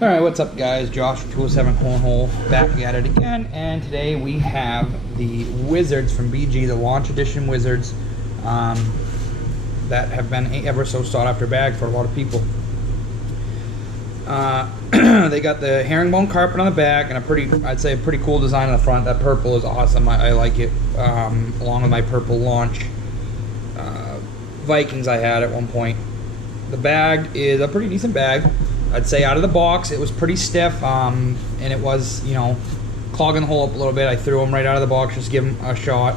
Alright, what's up guys? Josh from 207 Cornhole back at it again, and today we have the Wizards from BG, the launch edition Wizards, that have been ever so sought after bag for a lot of people. They got the herringbone carpet on the back and I'd say a pretty cool design on the front. That purple is awesome. I like it, along with my purple launch Vikings I had at one point. The bag is a pretty decent bag. I'd say out of the box, it was pretty stiff, and it was, you know, clogging the hole up a little bit. I threw them right out of the box, just give them a shot.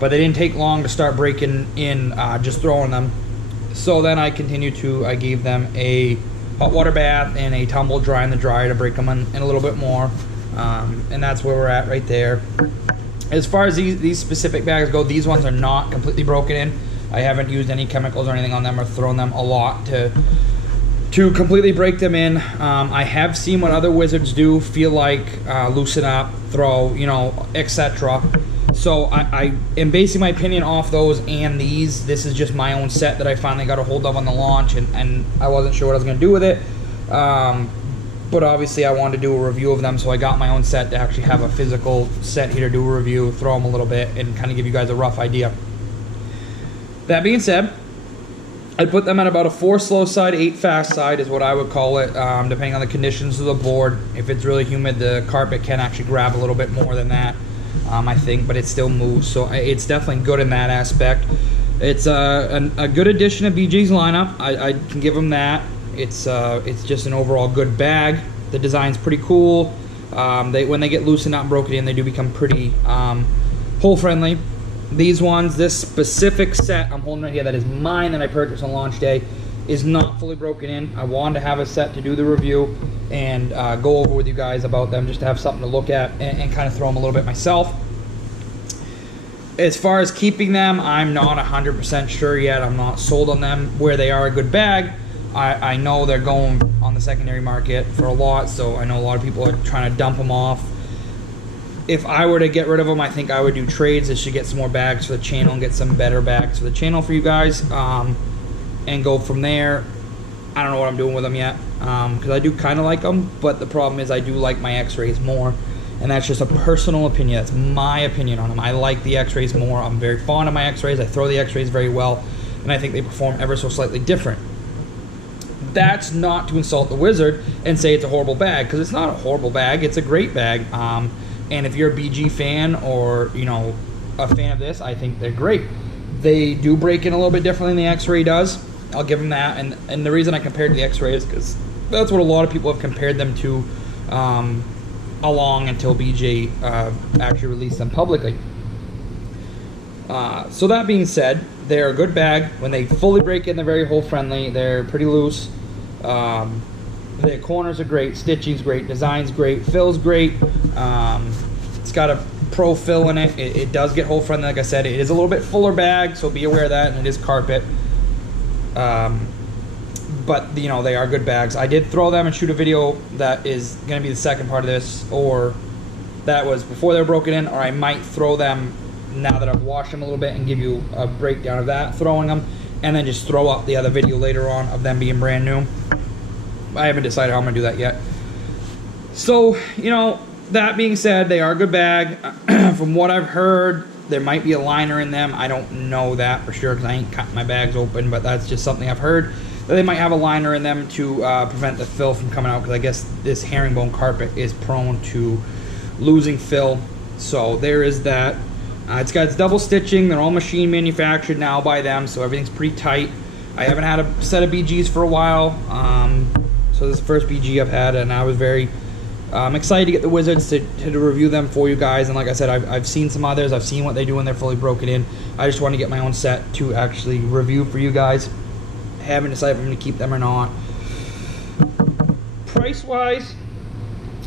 But they didn't take long to start breaking in, just throwing them. So then I gave them a hot water bath and a tumble dry in the dryer to break them in a little bit more. And that's where we're at right there. As far as these specific bags go, these ones are not completely broken in. I haven't used any chemicals or anything on them or thrown them a lot to completely break them in. I have seen what other Wizards do, feel like, loosen up, throw, you know, etc. So I am basing my opinion off those and these. This is just my own set that I finally got a hold of on the launch, and I wasn't sure what I was going to do with it. But obviously I wanted to do a review of them, so I got my own set to actually have a physical set here to do a review, throw them a little bit, and kind of give you guys a rough idea. That being said, I'd put them at about a 4 slow side, 8 fast side is what I would call it, depending on the conditions of the board. If it's really humid, the carpet can actually grab a little bit more than that, I think, but it still moves, so it's definitely good in that aspect. It's a good addition to BG's lineup. I can give them that. It's just an overall good bag. The design's pretty cool. When they get loosened up and broken in, they do become pretty hole friendly. These ones, this specific set I'm holding right here that is mine that I purchased on launch day, is not fully broken in. I wanted to have a set to do the review and go over with you guys about them, just to have something to look at and kind of throw them a little bit myself. As far as keeping them, I'm not 100% sure yet. I'm not sold on them. Where they are a good bag, I know they're going on the secondary market for a lot, so I know a lot of people are trying to dump them off. If I were to get rid of them, I think I would do trades. I should get some more bags for the channel and get some better bags for the channel for you guys, and go from there. I don't know what I'm doing with them yet, because I do kind of like them, but the problem is I do like my X-rays more, and that's just a personal opinion. That's my opinion on them. I like the X-rays more. I'm very fond of my X-rays. I throw the X-rays very well, and I think they perform ever so slightly different. That's not to insult the Wizard and say it's a horrible bag, because it's not a horrible bag. It's a great bag. And if you're a BG fan or, you know, a fan of this, I think they're great. They do break in a little bit differently than the X-ray does. I'll give them that. And the reason I compared to the X-ray is because that's what a lot of people have compared them to, along until BG actually released them publicly. So that being said, they're a good bag. When they fully break in, they're very hole friendly. They're pretty loose. The corners are great, stitching's great, design's great, fill's great. It's got a pro fill in it. It does get hole friendly, like I said. It is a little bit fuller bag, so be aware of that, and it is carpet. But, you know, they are good bags. I did throw them and shoot a video that is going to be the second part of this, or that was before they were broken in, or I might throw them now that I've washed them a little bit and give you a breakdown of that, throwing them, and then just throw up the other video later on of them being brand new. I haven't decided how I'm going to do that yet. So, you know, that being said, they are a good bag. From what I've heard, there might be a liner in them. I don't know that for sure because I ain't cutting my bags open, but that's just something I've heard. That they might have a liner in them to prevent the fill from coming out, because I guess this herringbone carpet is prone to losing fill. So there is that. It's got its double stitching. They're all machine manufactured now by them, so everything's pretty tight. I haven't had a set of BGs for a while. So this is the first BG I've had, and I was very excited to get the Wizards to review them for you guys. And like I said, I've seen some others. I've seen what they do when they're fully broken in. I just want to get my own set to actually review for you guys. I haven't decided if I'm going to keep them or not. Price-wise,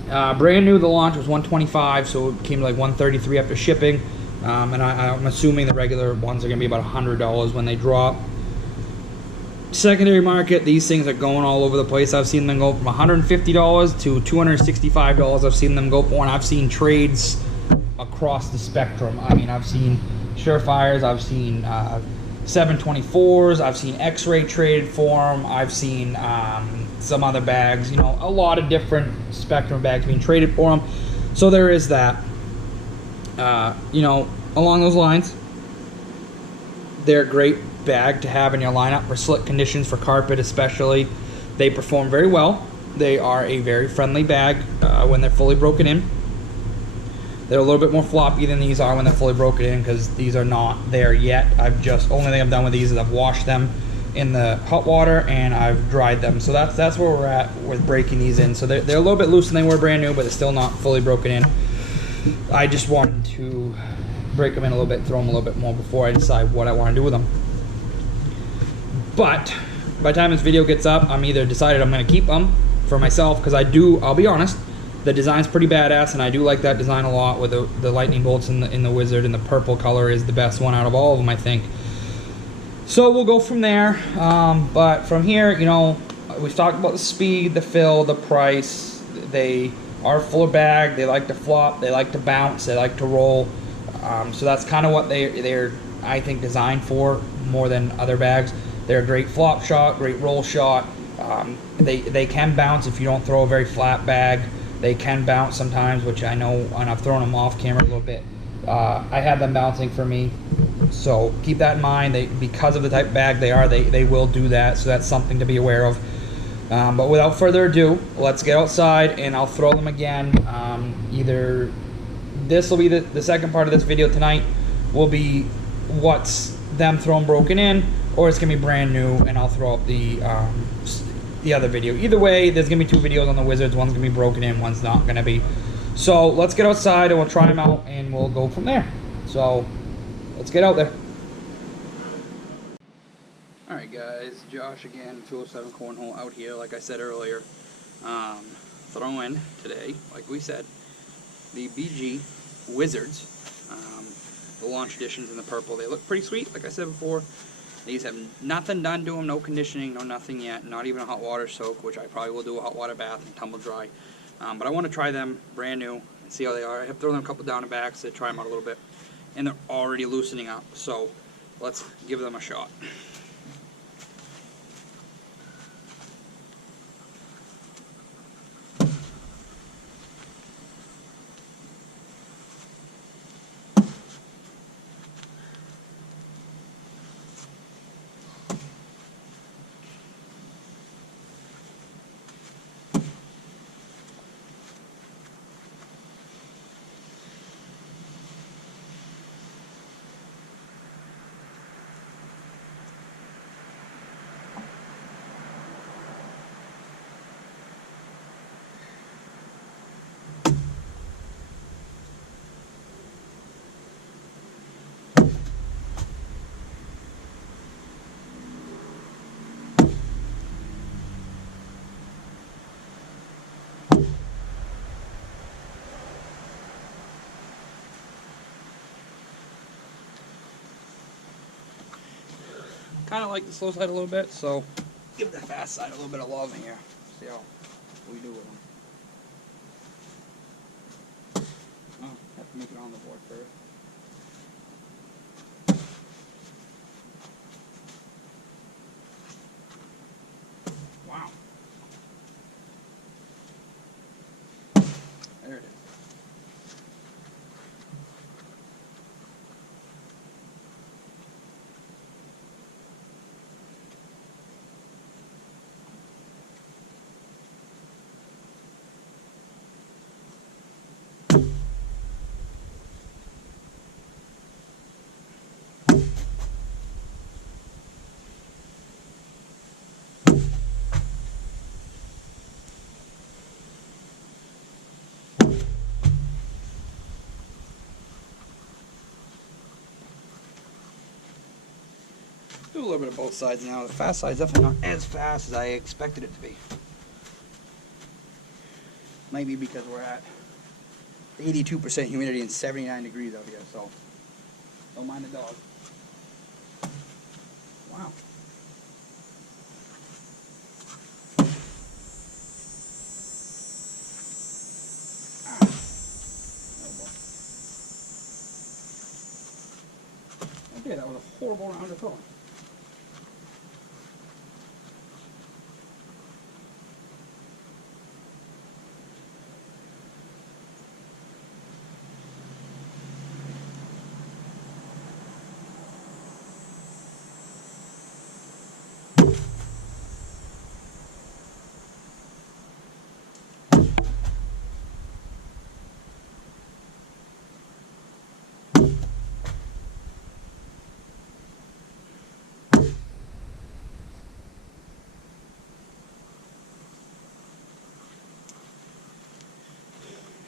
brand new, the launch was $125, so it came to like $133 after shipping. And I'm assuming the regular ones are going to be about $100 when they drop. Secondary market, these things are going all over the place. I've seen them go from $150 to $265. I've seen them go for, and I've seen trades across the spectrum. I mean, I've seen Surefires, I've seen 724s, I've seen X-ray traded for them, I've seen some other bags, you know, a lot of different spectrum of bags being traded for them. So there is that. You know, along those lines, they're a great bag to have in your lineup for slick conditions, for carpet especially. They perform very well. They are a very friendly bag when they're fully broken in. They're a little bit more floppy than these are when they're fully broken in, because these are not there yet. Only thing I've done with these is I've washed them in the hot water and I've dried them. So that's where we're at with breaking these in. So they're a little bit looser than they were brand new, but they're still not fully broken in. I just wanted to break them in a little bit, throw them a little bit more before I decide what I want to do with them. But by the time this video gets up, I'm either decided I'm going to keep them for myself, because I'll be honest, the design's pretty badass, and I do like that design a lot with the lightning bolts in the Wizard, and the purple color is the best one out of all of them, I think. So we'll go from there. But from here, you know, we've talked about the speed, the fill, the price. They are fuller bag. They like to flop. They like to bounce. They like to roll. So that's kind of what they're, I think, designed for more than other bags. They're a great flop shot, great roll shot. They can bounce if you don't throw a very flat bag. They can bounce sometimes, which I know, and I've thrown them off camera a little bit. I have them bouncing for me, so keep that in mind. Because of the type of bag they are, they will do that, so that's something to be aware of. But without further ado, let's get outside and I'll throw them again. Either this will be the second part of this video tonight, will be what's them thrown broken in, or it's gonna be brand new and I'll throw up the other video. Either way, there's gonna be two videos on the Wizards. One's gonna be broken in, one's not gonna be. So let's get outside and we'll try them out and we'll go from there. So let's get out there. Alright guys, Josh again, 207 Cornhole out here, like I said earlier. Throwing today, like we said, the BG Wizards, the launch editions in the purple. They look pretty sweet, like I said before. These have nothing done to them, no conditioning, no nothing yet, not even a hot water soak, which I probably will do a hot water bath and tumble dry. But I want to try them brand new and see how they are. I have thrown them a couple down and backs to try them out a little bit, and they're already loosening up, so let's give them a shot. Kind of like the slow side a little bit, so give the fast side a little bit of love here. See how we do with them. Oh, have to make it on the board first. Wow. There it is. Do a little bit of both sides now. The fast side's definitely not as fast as I expected it to be. Maybe because we're at 82% humidity and 79 degrees out here, so don't mind the dog. Wow. Okay, that was a horrible round of throwing.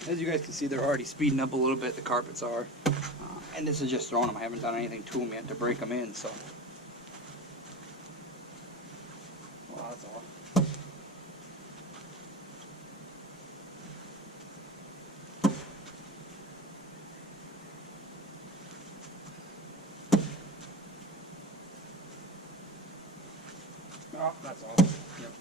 as you guys can see, they're already speeding up a little bit, the carpets are. And this is just throwing them. I haven't done anything to them yet to break them in, so. Well, that's all. Oh, that's all. Yep.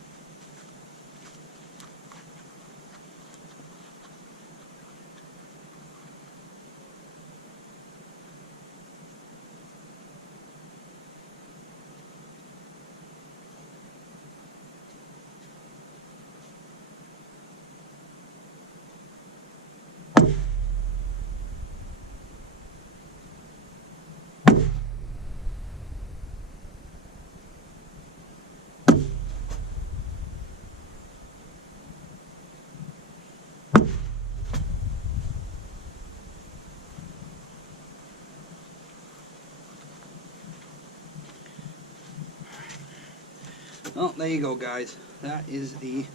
Well, there you go, guys. That is the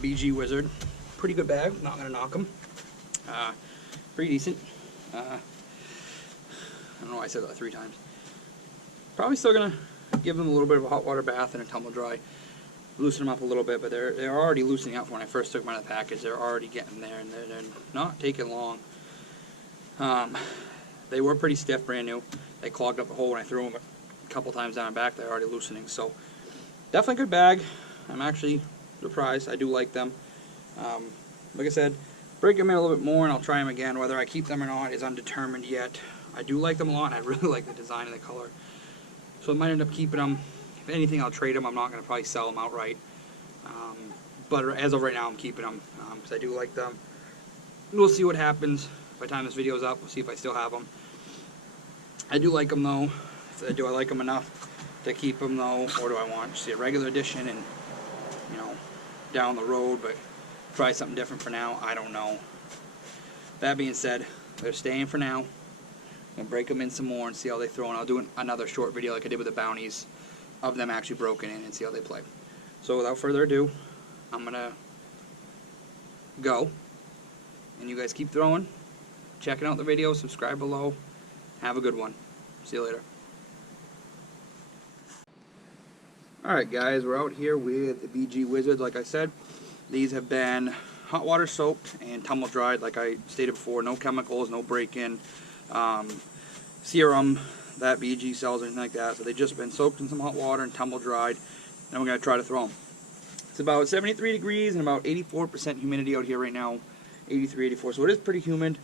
BG Wizard. Pretty good bag. Not gonna knock them. Pretty decent. I don't know why I said that 3 times. Probably still gonna give them a little bit of a hot water bath and a tumble dry. Loosen them up a little bit, but they're already loosening up. When I first took them out of the package, they're already getting there, and they're not taking long. They were pretty stiff, brand new. They clogged up a hole when I threw them a couple times down and back. They're already loosening, so definitely a good bag. I'm actually surprised. I do like them. Like I said, break them in a little bit more and I'll try them again. Whether I keep them or not is undetermined yet. I do like them a lot, and I really like the design and the color. So I might end up keeping them. If anything, I'll trade them. I'm not going to probably sell them outright. But as of right now, I'm keeping them because I do like them. We'll see what happens. By the time this video is up, we'll see if I still have them. I do like them though. Do I like them enough to keep them though, or do I want to see a regular edition and, you know, down the road, but try something different for now? I don't know. That being said, they're staying for now. I'm gonna break them in some more and see how they throw, and I'll do another short video like I did with the bounties of them actually broken in and see how they play. So without further ado, I'm gonna go, and you guys keep throwing, checking out the video, subscribe below. Have a good one. See you later. Alright guys, we're out here with the BG Wizard. Like I said, these have been hot water soaked and tumble dried, like I stated before. No chemicals, no break-in, serum that BG sells or anything like that. So they've just been soaked in some hot water and tumble dried, and we're going to try to throw them. It's about 73 degrees and about 84% humidity out here right now. 83, 84, so it is pretty humid.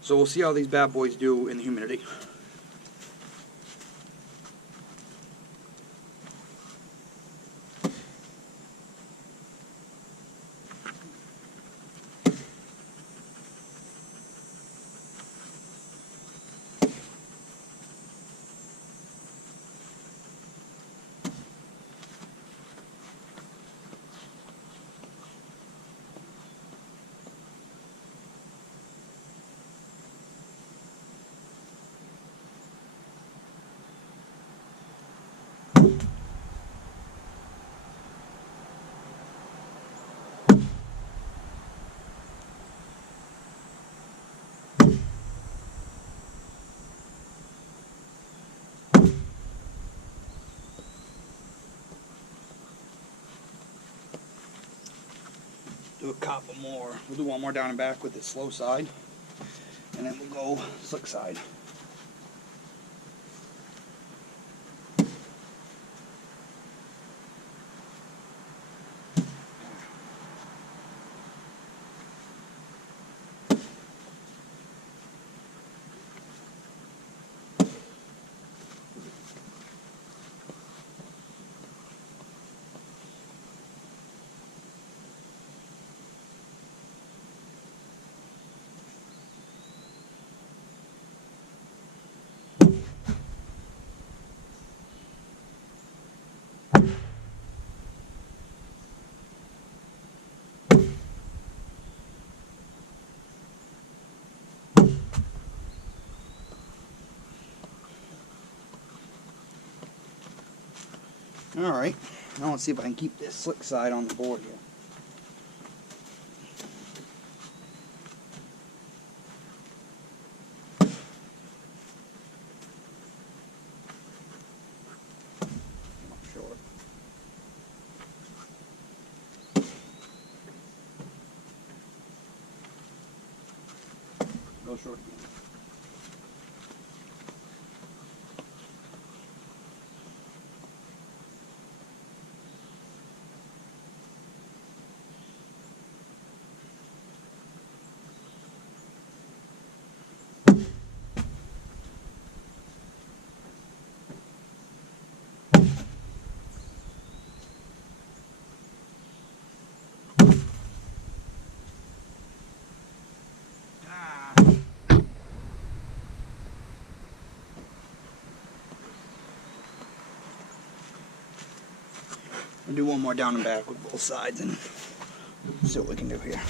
So we'll see how these bad boys do in the humidity. Do a couple more. We'll do one more down and back with the slow side, and then we'll go slick side. Alright, now let's see if I can keep this slick side on the board here. Go short again. I'll do one more down and back with both sides and see what we can do here.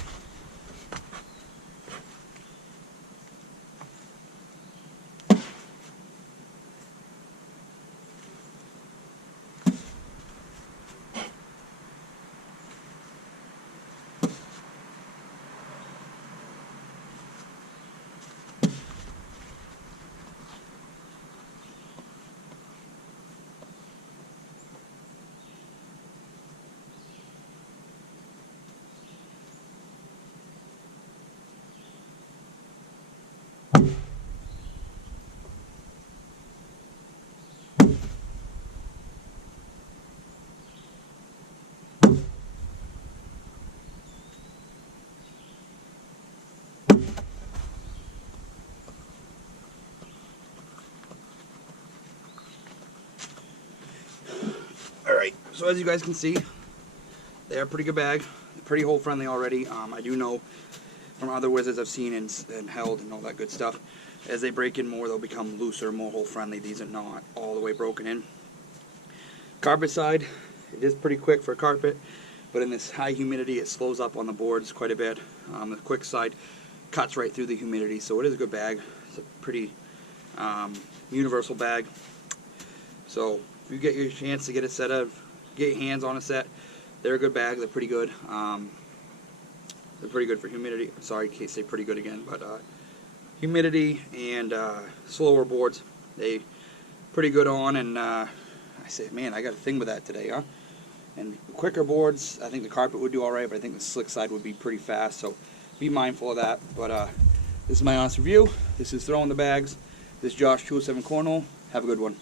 Alright, so as you guys can see, they are a pretty good bag. They're pretty hole friendly already. I do know from other wizards I've seen and held and all that good stuff, as they break in more, they'll become looser, more hole friendly. These are not all the way broken in. Carpet side, it is pretty quick for a carpet, but in this high humidity it slows up on the boards quite a bit. The quick side cuts right through the humidity, so it is a good bag. It's a pretty universal bag. So if you get your chance to get your hands on a set, they're a good bag. They're pretty good. They're pretty good for humidity. Sorry, I can't say pretty good again, but humidity and slower boards, they pretty good on. And I say, man, I got a thing with that today, huh? And quicker boards, I think the carpet would do all right, but I think the slick side would be pretty fast. So be mindful of that. But this is my honest review. This is Throwing the Bags. This is Josh 207 Cornhole. Have a good one.